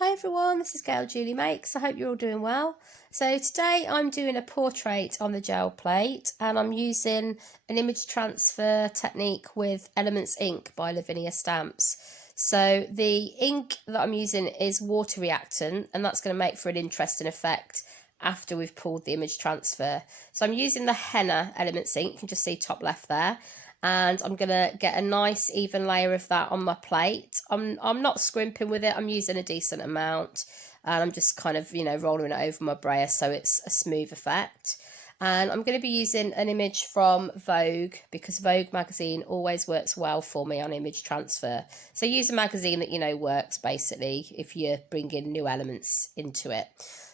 Hi everyone, this is Gail Julie Makes. I hope you're all doing well. So today I'm doing a portrait on the gel plate and I'm using an image transfer technique with Elements Ink by Lavinia Stamps. So the ink that I'm using is water reactant and that's going to make for an interesting effect after we've pulled the image transfer. So I'm using the Henna Elements Ink, you can just see top left there. And I'm gonna get a nice even layer of that on my plate. I'm not scrimping with it, I'm using a decent amount and I'm just kind of, rolling it over my brayer so it's a smooth effect. And I'm going to be using an image from Vogue because Vogue magazine always works well for me on image transfer. So use a magazine that works basically if you're bringing new elements into it.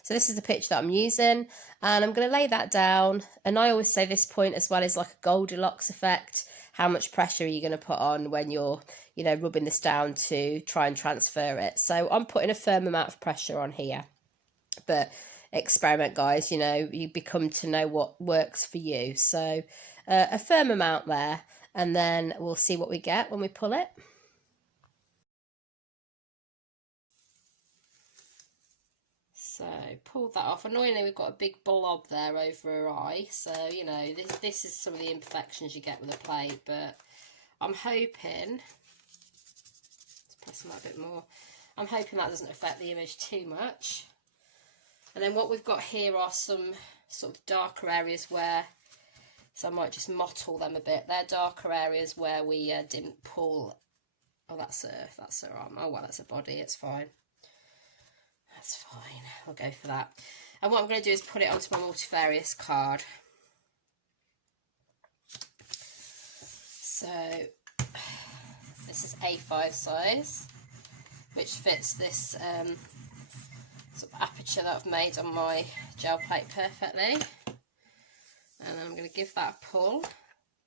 So this is the picture that I'm using and I'm going to lay that down, and I always say this point as well is like a Goldilocks effect. How much pressure are you going to put on when you're rubbing this down to try and transfer it? So I'm putting a firm amount of pressure on here, but experiment, guys. You become to know what works for you. So a firm amount there, and then we'll see what we get when we pull it. So pulled that off. Annoyingly, we've got a big blob there over her eye. So, this is some of the imperfections you get with a plate. But I'm hoping, let's press them out a bit more. I'm hoping that doesn't affect the image too much. And then what we've got here are some sort of darker areas where, so I might just mottle them a bit. They're darker areas where we didn't pull. Oh, that's her arm. Oh, well, that's a body. It's fine. That's fine. I'll go for that. And what I'm going to do is put it onto my multifarious card. So this is A5 size, which fits this sort of aperture that I've made on my gel plate perfectly. And then I'm going to give that a pull.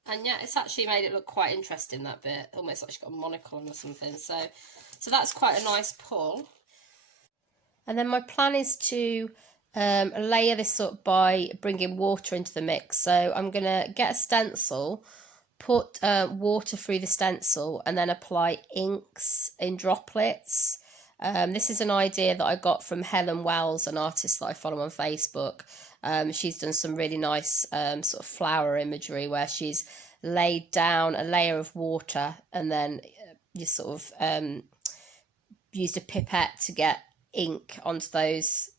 And yeah, it's actually made it look quite interesting, that bit. Almost like she's got a monocle on or something. So that's quite a nice pull. And then my plan is to layer this up by bringing water into the mix. So I'm going to get a stencil, put water through the stencil, and then apply inks in droplets. This is an idea that I got from Helen Wells, an artist that I follow on Facebook. She's done some really nice sort of flower imagery where she's laid down a layer of water and then you sort of used a pipette to get ink onto those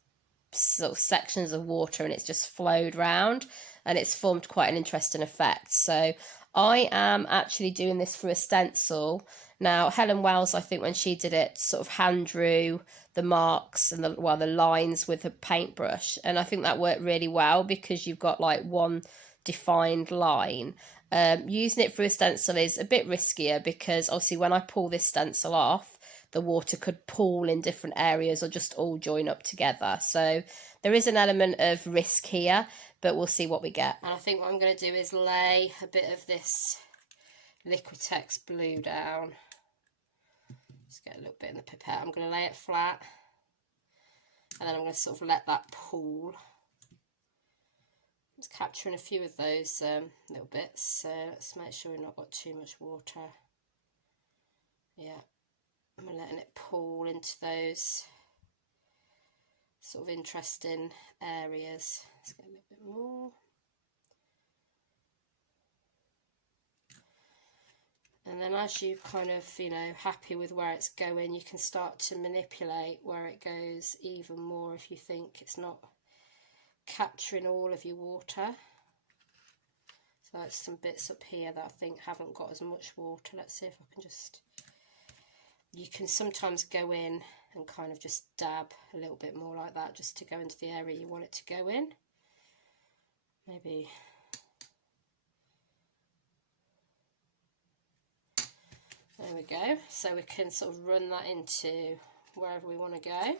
sort of sections of water, and it's just flowed round and it's formed quite an interesting effect. So I am actually doing this through a stencil. Now Helen Wells, I think when she did it, sort of hand drew the marks and the lines with a paintbrush, and I think that worked really well because you've got like one defined line. Using it through a stencil is a bit riskier because obviously when I pull this stencil off, the water could pool in different areas or just all join up together. So there is an element of risk here, but we'll see what we get. And I think what I'm going to do is lay a bit of this Liquitex blue down. Just get a little bit in the pipette. I'm going to lay it flat, and then I'm going to sort of let that pool. Just capturing a few of those little bits. So let's make sure we've not got too much water. Yeah. I'm letting it pool into those sort of interesting areas. Let's get a little bit more. And then as you kind of, happy with where it's going, you can start to manipulate where it goes even more if you think it's not capturing all of your water. So there's some bits up here that I think haven't got as much water. Let's see if I can just... You can sometimes go in and kind of just dab a little bit more like that just to go into the area you want it to go in. Maybe. There we go. So we can sort of run that into wherever we want to go.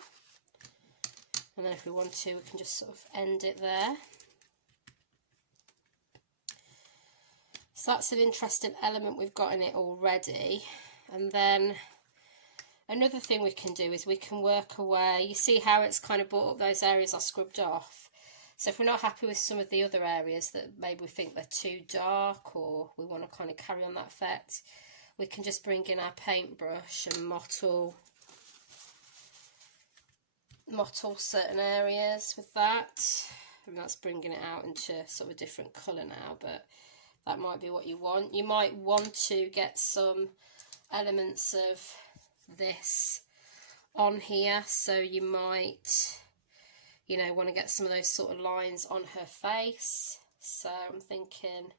And then if we want to, we can just sort of end it there. So that's an interesting element we've got in it already. And then another thing we can do is we can work away. You see how it's kind of brought up those areas I scrubbed off. So if we're not happy with some of the other areas that maybe we think they're too dark or we want to kind of carry on that effect, we can just bring in our paintbrush and mottle mottle certain areas with that, and that's bringing it out into sort of a different colour now, but that might be what you want. You might want to get some elements of this on here, so you might, you know, want to get some of those sort of lines on her face. So I'm thinking,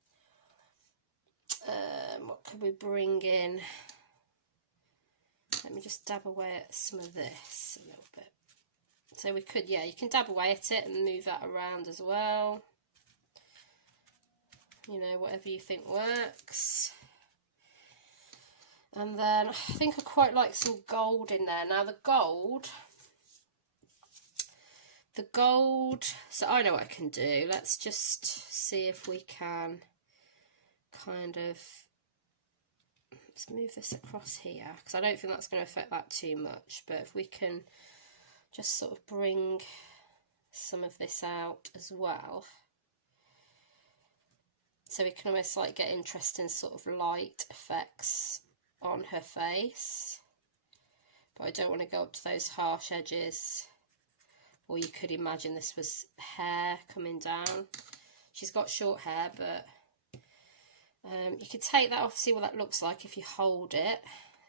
what could we bring in? Let me just dab away at some of this a little bit. So we could, yeah, you can dab away at it and move that around as well. You know, whatever you think works. And then I think I quite like some gold in there. Now the gold, so I know what I can do. Let's just see if we can kind of, let's move this across here, because I don't think that's going to affect that too much. But if we can just sort of bring some of this out as well, so we can almost like get interesting sort of light effects on her face, but I don't want to go up to those harsh edges. Or you could imagine this was hair coming down. She's got short hair, but you could take that off, see what that looks like if you hold it.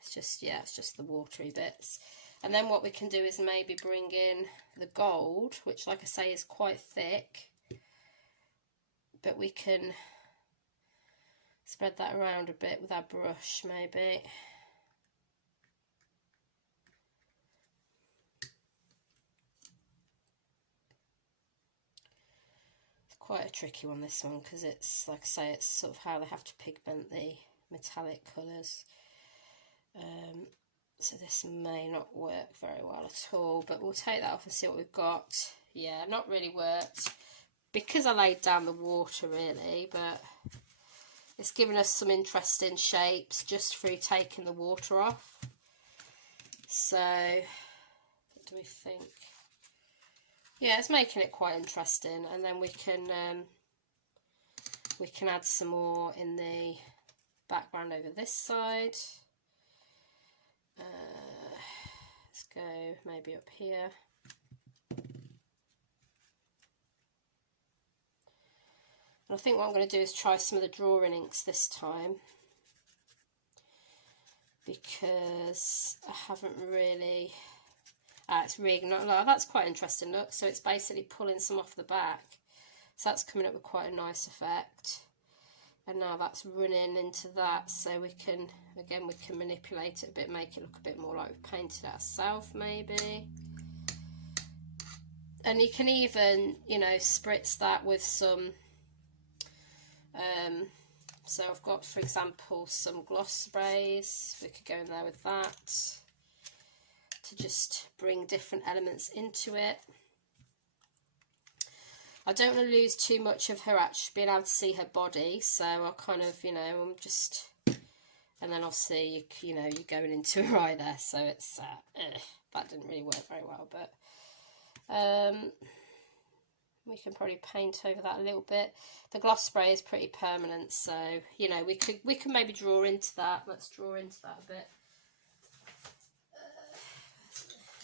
It's just, yeah, it's just the watery bits. And then what we can do is maybe bring in the gold, which, like I say, is quite thick, but we can spread that around a bit with our brush maybe. Quite a tricky one, this one, because it's, like I say, it's sort of how they have to pigment the metallic colours. So this may not work very well at all, but we'll take that off and see what we've got. Yeah, not really worked, because I laid down the water really, but it's given us some interesting shapes just through taking the water off. So, what do we think? Yeah, it's making it quite interesting, and then we can add some more in the background over this side. Let's go maybe up here. And I think what I'm going to do is try some of the drawing inks this time, because I haven't really. It's rigged. That's quite interesting. Look, so it's basically pulling some off the back, so that's coming up with quite a nice effect. And now that's running into that, so we can, again, we can manipulate it a bit, make it look a bit more like we've painted it ourselves maybe. And you can even, you know, spritz that with some so I've got, for example, some gloss sprays. We could go in there with that to just bring different elements into it. I don't want to lose too much of her actually being able to see her body, so I'll kind of, you know, I'm just, and then obviously you know, you're going into her eye there, so it's that didn't really work very well, but we can probably paint over that a little bit. The gloss spray is pretty permanent, so you know, we can maybe draw into that. Let's draw into that a bit.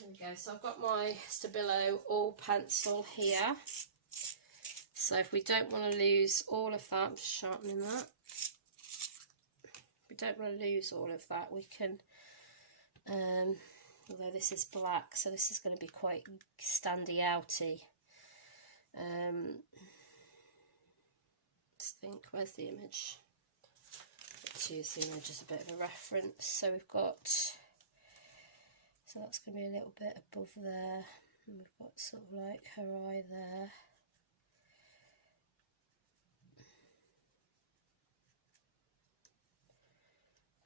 There we go. So I've got my Stabilo All pencil here. So if we don't want to lose all of that, I'm just sharpening that. If we don't want to lose all of that, we can, although this is black, so this is going to be quite standy outy. Let's think, where's the image? Let's use the image as a bit of a reference. So we've got, so that's going to be a little bit above there, and we've got sort of like her eye there.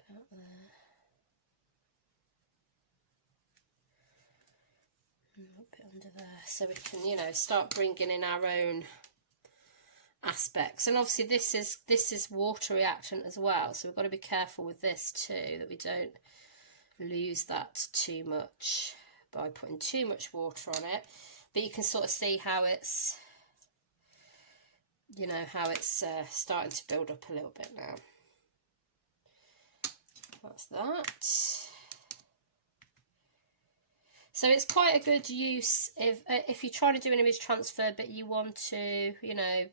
About there. And a bit under there. So we can, you know, start bringing in our own aspects. And obviously this is water reactant as well, so we've got to be careful with this too, that we don't lose that too much by putting too much water on it. But you can sort of see how it's, you know, how it's starting to build up a little bit now. That's that. So it's quite a good use if you're trying to do an image transfer but you want to, you know,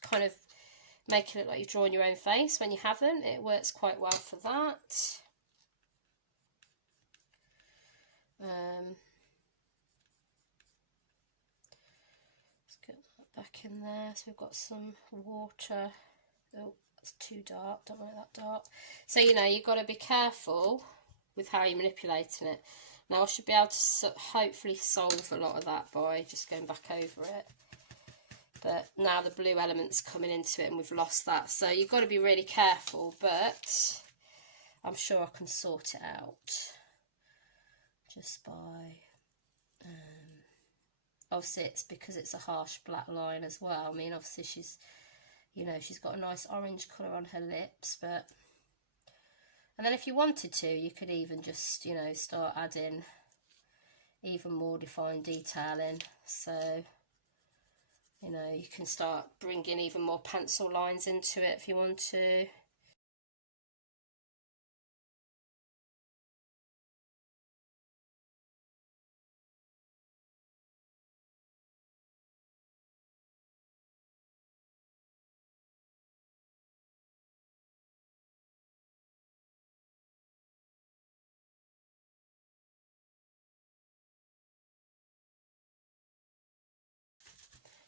kind of make it look like you're drawing your own face when you haven't. It works quite well for that. Let's get that back in there. So we've got some water. Oh, that's too dark, don't like that dark. So, you know, you've got to be careful with how you're manipulating it. Now I should be able to hopefully solve a lot of that by just going back over it. But now the blue element's coming into it and we've lost that. So you've got to be really careful, but I'm sure I can sort it out just by... obviously it's because it's a harsh black line as well. I mean, obviously she's, you know, she's got a nice orange colour on her lips, but... And then if you wanted to, you could even just, you know, start adding even more defined detailing. So, you know, you can start bringing even more pencil lines into it if you want to.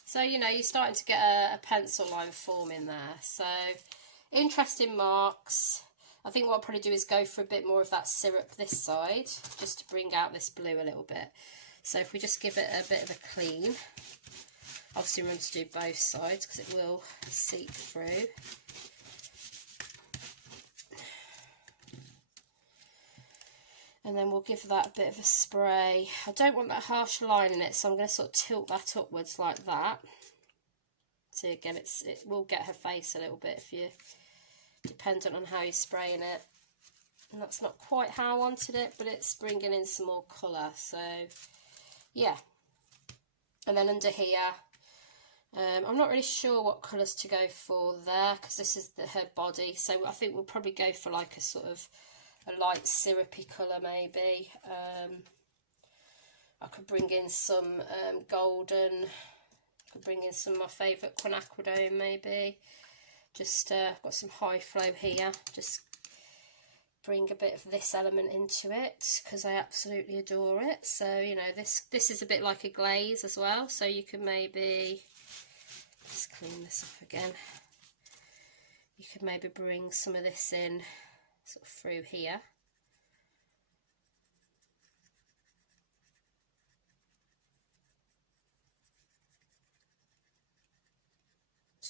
So, you know, you're starting to get a pencil line forming there. So, interesting marks. I think what I'll probably do is go for a bit more of that syrup this side, just to bring out this blue a little bit. So if we just give it a bit of a clean, obviously remember to do both sides because it will seep through. And then we'll give that a bit of a spray. I don't want that harsh line in it, so I'm going to sort of tilt that upwards like that. So again, it will get her face a little bit if you're dependent on how you're spraying it. And that's not quite how I wanted it, but it's bringing in some more colour. So yeah. And then under here, I'm not really sure what colours to go for there because this is her body. So I think we'll probably go for like a sort of a light syrupy colour maybe. I could bring in some golden, I could bring in some of my favourite Quinacrodone maybe. Just got some high flow here, just bring a bit of this element into it because I absolutely adore it. So, you know, this is a bit like a glaze as well, so you can maybe, just clean this up again, you could maybe bring some of this in sort of through here.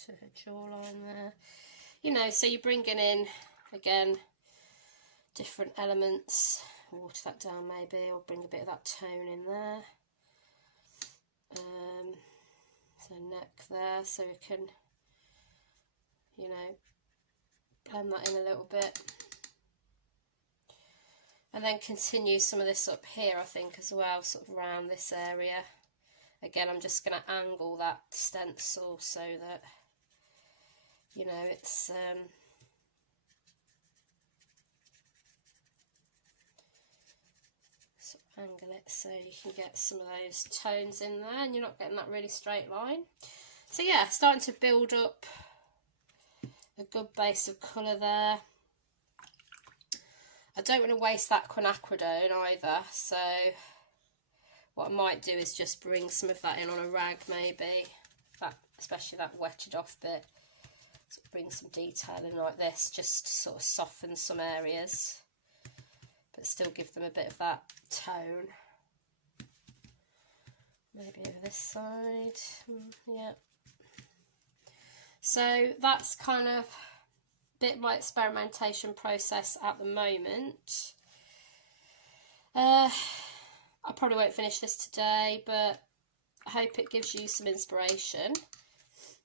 To her jawline there. You know, so you're bringing in, again, different elements. Water that down maybe, or bring a bit of that tone in there. So neck there, so we can, you know, blend that in a little bit. And then continue some of this up here, I think, as well, sort of around this area. Again, I'm just going to angle that stencil so that, you know, it's sort of angle it so you can get some of those tones in there and you're not getting that really straight line. So yeah, starting to build up a good base of colour there. I don't want to waste that Quinacrodone either, so what I might do is just bring some of that in on a rag maybe, that, especially that wetted off bit. So bring some detail in like this, just to sort of soften some areas, but still give them a bit of that tone. Maybe over this side, yeah. So that's kind of bit my experimentation process at the moment. I probably won't finish this today, but I hope it gives you some inspiration.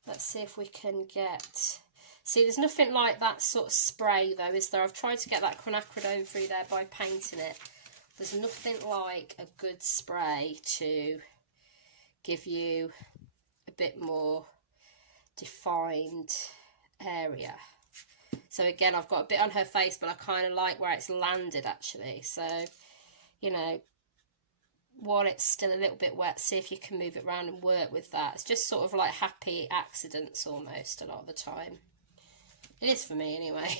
Let's see if we can get... See, there's nothing like that sort of spray though, is there? I've tried to get that Quinacrodone through there by painting it. There's nothing like a good spray to give you a bit more defined area. So again, I've got a bit on her face, but I kind of like where it's landed actually. So, you know, while it's still a little bit wet, see if you can move it around and work with that. It's just sort of like happy accidents almost a lot of the time. It is for me anyway.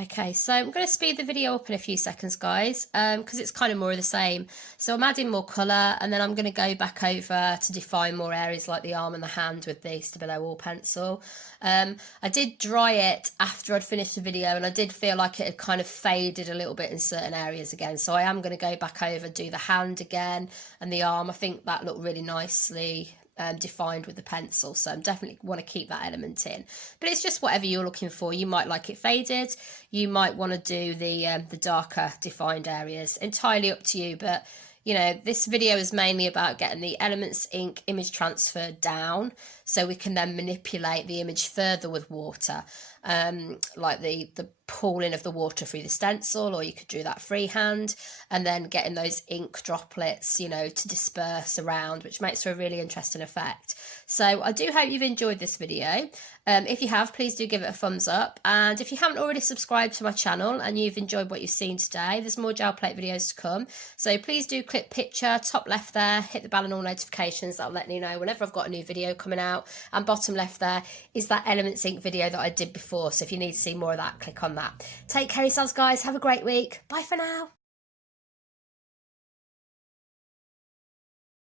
Okay, so I'm going to speed the video up in a few seconds, guys, because it's kind of more of the same. So I'm adding more colour, and then I'm going to go back over to define more areas like the arm and the hand with the Stabilo All pencil. I did dry it after I'd finished the video, and I did feel like it had kind of faded a little bit in certain areas again. So I am going to go back over, do the hand again, and the arm. I think that looked really nicely defined with the pencil, so I definitely want to keep that element in, but it's just whatever you're looking for. You might like it faded, you might want to do the darker defined areas, entirely up to you. But you know, this video is mainly about getting the Elements Ink image transfer down so we can then manipulate the image further with water, like the pooling of the water through the stencil, or you could do that freehand, and then getting those ink droplets, you know, to disperse around, which makes for a really interesting effect. So I do hope you've enjoyed this video. If you have, please do give it a thumbs up, and if you haven't already subscribed to my channel and you've enjoyed what you've seen today, there's more gel plate videos to come, so please do click picture top left there, hit the bell and all notifications. That'll let me know whenever I've got a new video coming out, and bottom left there is that Elements Ink video that I did before, so if you need to see more of that, click on that. Take care of yourselves, guys. Have a great week. Bye for now.